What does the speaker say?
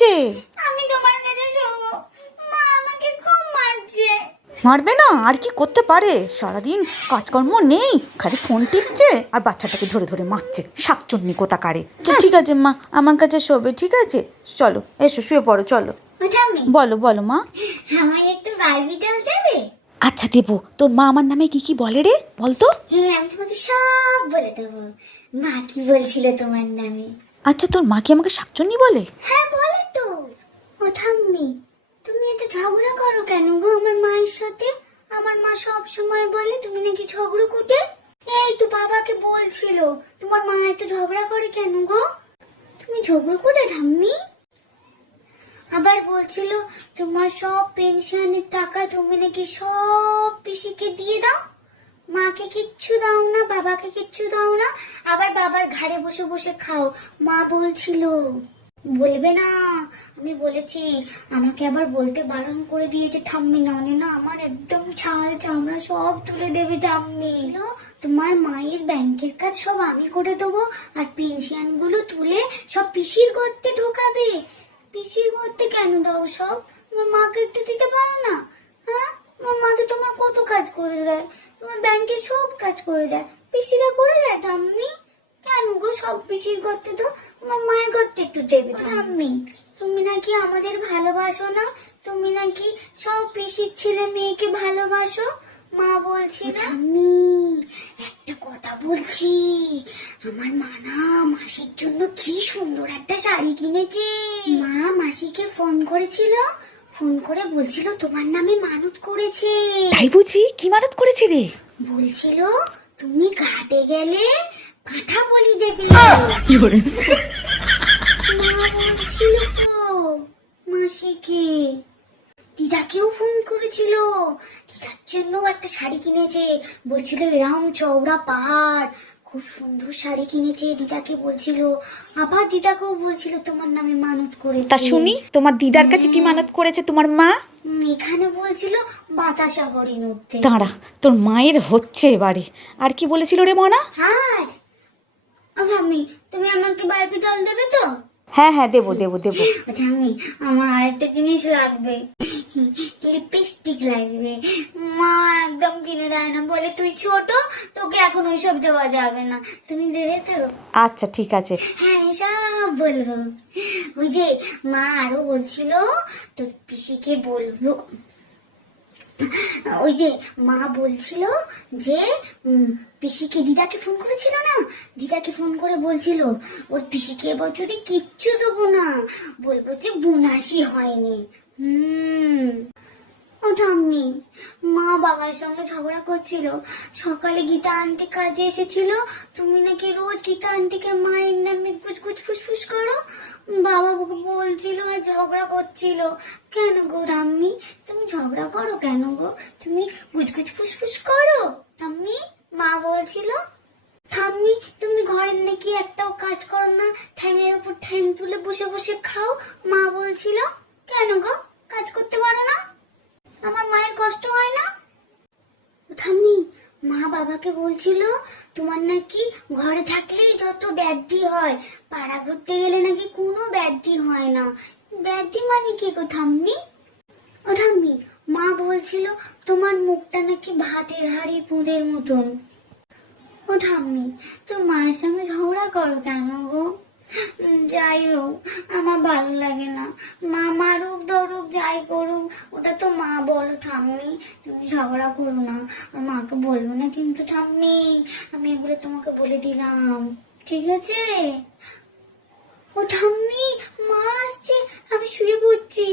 হয়েছে? আমি তোমার কাছে শোবো মা আমাকে খুব মারছে। মারবে না? আর কি করতে পারে? সারাদিন কাজকর্ম নেই খালি ফোন টিপছে আর বাচ্চাটাকে ধরে ধরে মারছে। শাকচন্নি কোথাকারে। আচ্ছা ঠিক আছে মা আমার কাছে শোবে ঠিক আছে? চলো এসো শুয়ে পড়ো চলো। বলো বলো মা। আমায় একটু বারবি ডল দেবে? আচ্ছা দেবো। তোর মা আমার নামে কি কি বলে রে? বলতো? হ্যাঁ আমি তোমাকে সব বলে দেবো। মা কি বলছিল তোমার নামে? আচ্ছা তোর মা কি আমাকে শাকচন্নি বলে? হ্যাঁ বলে। ও ঠাম্মি, তুমি এত ঝগড়া করো কেন গো আমার মায়ের সাথে? আমার মা সব সময় বলে, তুমি নাকি ঝগড়া কুটে এই তো বাবাকে বলছিল, তোমার মা এত ঝগড়া করে কেন গো? তুমি ঝগড়া করে ঠাম্মি? আবার বলছিল, তোমার সব পেনশনের টাকা তুমি নাকি সব পিসিকে দিয়ে দাও। মাকে কিচ্ছু দাও না, বাবাকে কিচ্ছু দাও না। আবার বাবার ঘাড়ে বসে বসে খাও। মা বলছিল। বলবে না। আমি বলেছি আমাকে আবার বলতে বারণ করে দিয়েছে ঠাম্মি। ননে না আমার একদম ছাল চামড়া সব তুলে দেবে ঠাম্মি। তোমার মায়ের ব্যাংকের কাজ সব আমি করে দেবো আর পেনশনগুলো তুলে সব পিসির করতে ঢোকাবে। পিসির করতে কেন দাও সব? তোমার মাকে একটু দিতে পারো না? হ্যাঁ? আমার মা তো তোমার কত কাজ করে দেয়? তোমার ব্যাংকে সব কাজ করে দেয়। পিসিরা করে দেয় ঠাম্মি? কেন সব পিসির করতে তো আমার মায়ের করতে একটু দেবে। ঠাম্মি তুমি নাকি আমাদের ভালোবাসো না? তুমি নাকি সব পিসির ছেলে মেয়েকে ভালোবাসো? মা বলছিল ঠাম্মি একটা কথা বলছি। আমার মা না মাসির জন্য কি সুন্দর একটা শাড়ি কিনেছে। মা মাসিকে ফোন করেছিল ফোন করে বলছিল তোমার নামে মানত করেছে। তাই বুঝি? কি মানত করেছে রে? বলছিল তুমি ঘাটে গেলে পাঠা বলি দেবে। মা বলছিল তো মাসিকে। দিদাকেও ফোন করেছিল। দিদার জন্য একটা শাড়ি কিনেছে। বলছিল এরম চওড়া পাহাড়। খুব সুন্দর শাড়ি কিনেছে দিদাকে বলছিল। আবার দিদাকেও বলছিল তোমার নামে মানত করেছে। তা শুনি তোমার দিদার কাছে কি মানত করেছে তোমার মা? এখানে বলছিল বাতাসা হরিণ উঠতে দাঁড়া তোর মায়ের হচ্ছে এবারে। আর কি বলেছিল রে মনা? হাই আমি তুমি আমাকে বারবি ডল দেবে তো? হ্যাঁ হ্যাঁ দেবো দেবো দেবো। আচ্ছা আমি আমার আরেকটা জিনিস লাগবে। লিপস্টিক লাগবে। মা একদম কিনে দেয় না বলে তুই ছোট তোকে এখন ওইসব দেওয়া যাবে না। তুমি দেবে তো? আচ্ছা ঠিক আছে। হ্যাঁ সব বলব। ওই যে মা আরও বলছিল তোর পিসিকে বলব। ওই যে মা বলছিল যে পিসিকে দিদাকে ফোন করেছিল না? দিদাকে ফোন করে বলছিল, ওর পিসিকে এবছরে কিচ্ছু দেবো না। বলব যে বুনাসি হয়নি। হুম। ও ঠাম্মি, মা বাবার সঙ্গে ঝগড়া করছিল। সকালে গীতা আন্টি কাজে এসেছিল। তুমি নাকি রোজ গীতা আন্টিকে মায়ের নামে কুচকুচ ফুসফুস করো বাবা ওকে বলছিল আর ঝগড়া করছিল। কেন গো ঠাম্মি? তুমি ঝগড়া করো কেন গো? তুমি গুজগুজ ফুসফুস করো? ঠাম্মি, মা বলছিল, ঠাম্মি, তুমি ঘরের নাকি একটাও কাজ করো না? ঠ্যাঙের উপর ঠ্যাং তুলে বসে বসে খাও। মা বলছিল, কেন গো? কাজ করতে পারো না? আমার মায়ের কষ্ট হয় না? ঠাম্মি, মা বাবাকে বলছিল, তোমার নাকি ঘরে থাকলেই যত ব্যাধি হয়, পাড়া ঘুরতে গেলে নাকি কোনো ব্যাধি হয় না। ব্যাধি মানে কি গো ঠাম্মি? ও ঠাম্মি, মা বলছিল তোমার মুখটা নাকি ভাতের হাড়ি পুঁদের মতন। ও ঠাম্মি, তো মায়ের সঙ্গে ঝগড়া করো কেন গো? যাই হোক, আমার ভালো লাগে না। মা মারুক ধরুক যাই করুক, ওটা তো মা বলো ঠাম্মি, তুমি ঝগড়া করো না। আর মাকে বলব না কিন্তু ঠাম্মি, আমি এগুলো তোমাকে বলে দিলাম। ঠিক আছে? ও ঠাম্মি মা আসছে আমি শুয়ে পড়ছি।